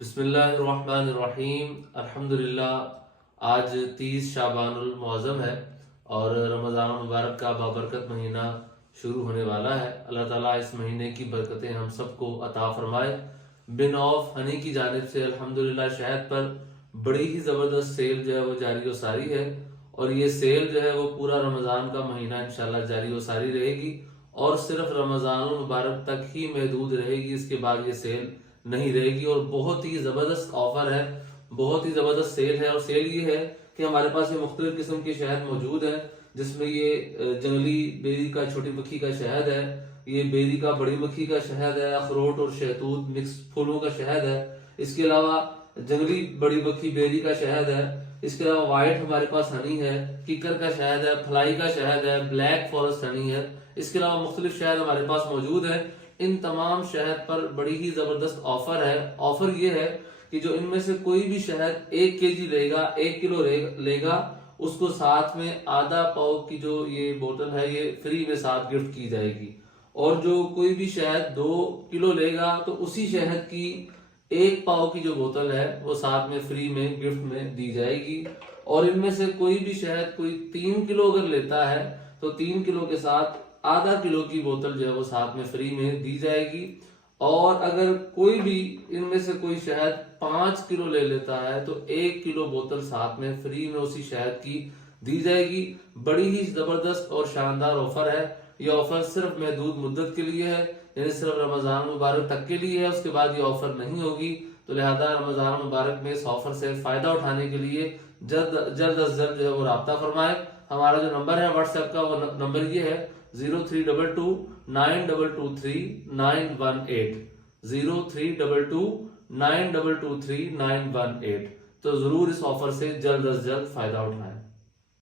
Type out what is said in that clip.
بسم اللہ الرحمن الرحیم۔ الحمدللہ آج 30 شعبان المعظم ہے اور رمضان المبارک کا بابرکت مہینہ شروع ہونے والا ہے۔ اللہ تعالیٰ اس مہینے کی برکتیں ہم سب کو عطا فرمائے۔ بن آف ہنی کی جانب سے الحمدللہ شہد پر بڑی ہی زبردست سیل جو ہے وہ جاری و ساری ہے، اور یہ سیل جو ہے وہ پورا رمضان کا مہینہ انشاءاللہ جاری و ساری رہے گی اور صرف رمضان المبارک تک ہی محدود رہے گی۔ اس کے بعد یہ سیل نہیں رہے گی، اور بہت ہی زبردست آفر ہے، بہت ہی زبردست سیل ہے۔ اور سیل یہ ہے کہ ہمارے پاس یہ مختلف قسم کے شہد موجود ہیں، جس میں یہ جنگلی بیری کا چھوٹی مکھی کا شہد ہے، یہ بیری کا بڑی مکھی کا شہد ہے، اخروٹ اور شہتوت مکس پھولوں کا شہد ہے، اس کے علاوہ جنگلی بڑی مکھی بیری کا شہد ہے، اس کے علاوہ وائٹ ہمارے پاس ہنی ہے، کیکر کا شہد ہے، پھلائی کا شہد ہے، بلیک فارسٹ ہنی ہے، اس کے علاوہ مختلف شہد ہمارے پاس موجود ہیں۔ ان تمام شہد پر بڑی ہی زبردست آفر ہے۔ آفر یہ ہے کہ جو ان میں سے کوئی بھی شہد 1 kg لے گا، 1 کلو لے گا، اس کو ساتھ میں آدھا پاؤ کی جو یہ بوتل ہے یہ فری میں ساتھ گفٹ کی جائے گی، اور جو کوئی بھی شہد 2 کلو لے گا تو اسی شہد کی 1 پاؤ کی جو بوتل ہے وہ ساتھ میں فری میں گفٹ میں دی جائے گی۔ اور ان میں سے کوئی بھی شہد کوئی 3 کلو اگر لیتا ہے تو 3 کلو کے ساتھ آدھا کلو کی بوتل جو ہے وہ ساتھ میں فری میں دی جائے گی۔ اور اگر کوئی بھی ان میں سے کوئی شہد 5 کلو لے لیتا ہے تو 1 کلو بوتل ساتھ میں فری میں اسی شہد کی دی جائے گی۔ بڑی ہی زبردست اور شاندار آفر ہے۔ یہ آفر صرف محدود مدت کے لیے ہے، یعنی صرف رمضان مبارک تک کے لیے ہے، اس کے بعد یہ آفر نہیں ہوگی۔ تو لہذا رمضان مبارک میں اس آفر سے فائدہ اٹھانے کے لیے جلد از جلد جو ہے وہ رابطہ فرمائے۔ ہمارا جو نمبر ہے واٹس ایپ کا، وہ نمبر یہ ہے 0322 9223 918 0322 9223 918۔ تو ضرور اس آفر سے جلد از جلد فائدہ اٹھائیں۔